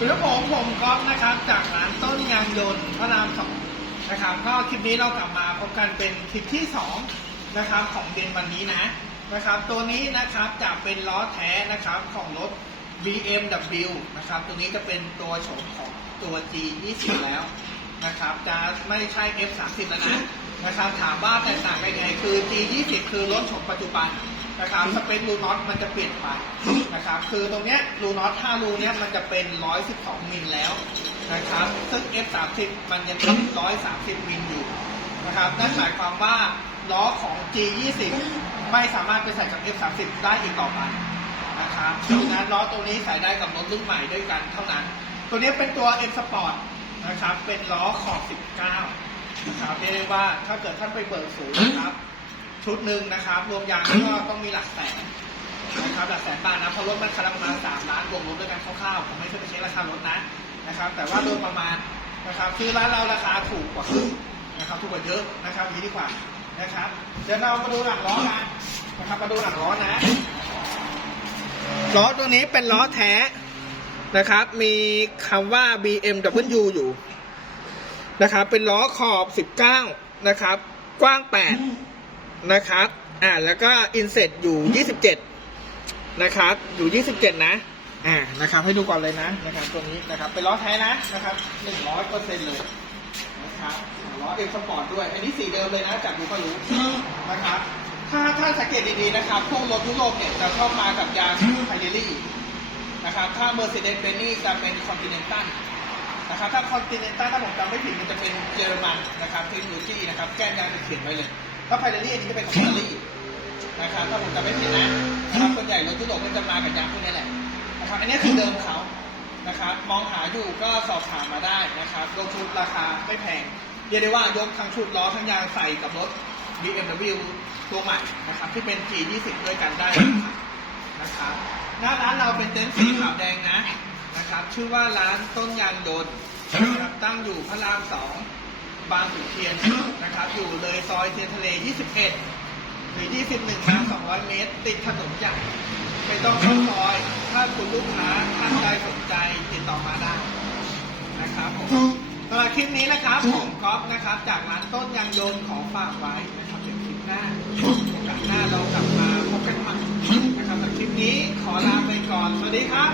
หรือผมผมก๊อฟนะครับ จากร้านต้นยางยนต์พระรามสองนะครับ ก็คลิปนี้เรากลับมาพบกันเป็นคลิปที่สองนะครับของเดือนวันนี้นะนะครับ ตัวนี้นะครับจะเป็นล้อแท้นะครับของรถ BMW นะครับ ตัวนี้จะเป็นตัวโฉมของตัว G20 แล้วนะครับ จะไม่ใช่ F30 แล้วนะ นะครับถามว่าแตกต่างกันยังไงคือ G20 คือรถโฉมปัจจุบันนะครับสเปครูน็อตมันจะเปลี่ยนไปนะครับคือตรงเนี้ยรูน็อต5รูเนี้ยมันจะเป็น 112 มิลแล้วนะครับซึ่ง F30 มันยังเป็น130 มิลอยู่นะครับนั่นหมายความว่าล้อของ G20 ไม่สามารถไปใส่กับ F30 ได้อีกต่อไปนะครับดังนั้นล้อตัวนี้ใส่ได้กับรถรุ่นใหม่ด้วยกันเท่านั้น ตัวนี้เป็นตัว M Sport นะครับเป็นล้อขอบ 19 นะครับเรียกได้ว่าถ้าเกิดท่านไปเบิกศูนย์นะครับ ชุดหนึ่งนะครับ รวมยางก็ต้องมีหลักแสนนะครับหลักแสนบาทนะเพราะรถมันคันละประมาณ3ล้านรวมรถด้วยกันคร่าวๆผมไม่เคยไปเช็คราคารถนะนะครับ แต่ว่าโดยประมาณนะครับซื้อร้านเราราคาถูกกว่าครึ่งนะครับถูกกว่าเยอะนะครับอย่างนี้ดีกว่านะครับเดี๋ยวเรามาดูหลังล้อกันนะครับมาดูหลังล้อนะล้อตัวนี้เป็นล้อแท้นะครับ มีคำว่า BMW อยู่ นะครับ เป็นล้อขอบ 19 นะครับ กว้าง 8 นะครับ อ่าแล้วก็อินเสร็จอยู่ 27 นะครับ อยู่ 27 นะ อ่านะครับ ให้ดูก่อนเลยนะนะครับตัวนี้นะครับ เป็นล้อแท้นะนะครับ 100เปอร์เซ็นต์เลยนะครับล้อเอ็มสปอร์ตด้วย อันนี้สีเดิมเลยนะจากดูก็รู้นะครับ ถ้าถ้าสังเกตดีๆนะครับ พวกรถยุโรปเนี่ยจะชอบมากับยางไพเรลี่นะครับ ถ้า Mercedes-Benz นี่จะเป็น Continental น นะครับถ้า Continental ถ้าผมจำไม่ผิดมันจะเป็นเยอรมันนะครับเทคโนโลยีนะครับแก้มยางจะเขียนไว้เลยถ้าไพเรลี่อันนี้จะเป็นของอิตาลีนะครับถ้าผมจำไม่ผิดนะนะครับส่วนใหญ่รถยุโรปมันจะมากับยางพวกนี้แหละนะครับอันนี้คือเดิมเขานะครับมองหาอยู่ก็สอบถามมาได้นะครับรถชุดราคาไม่แพงเรียกได้ว่ายกทั้งชุดล้อทั้งยางใส่กับรถ BMW ตัวใหม่นะครับที่เป็น G20 ด้วยกันได้นะครับหน้าร้านเราเป็นเต็นท์สีขาวแดงนะ นะครับ ชื่อว่าร้านต้นยางยนต์นะครับตั้งอยู่พระรามสองบางขุนเทียนนะครับ อยู่เลยซอยเทียนทะเล 21 หรือ 21มา200 เมตร ติดถนนใหญ่ไม่ต้องเข้าซอย ถ้าคุณลูกค้าท่านใดสนใจติดต่อมาได้นะครับผมสำหรับคลิปนี้นะครับผมก๊อฟนะครับ จากร้านต้นยางยนต์ของฝากไว้นะครับเป็นคลิปหน้าโอกาสหน้าเรากลับมาพบกันใหม่นะครับสำหรับคลิปนี้ขอลาไปก่อน สวัสดีครับ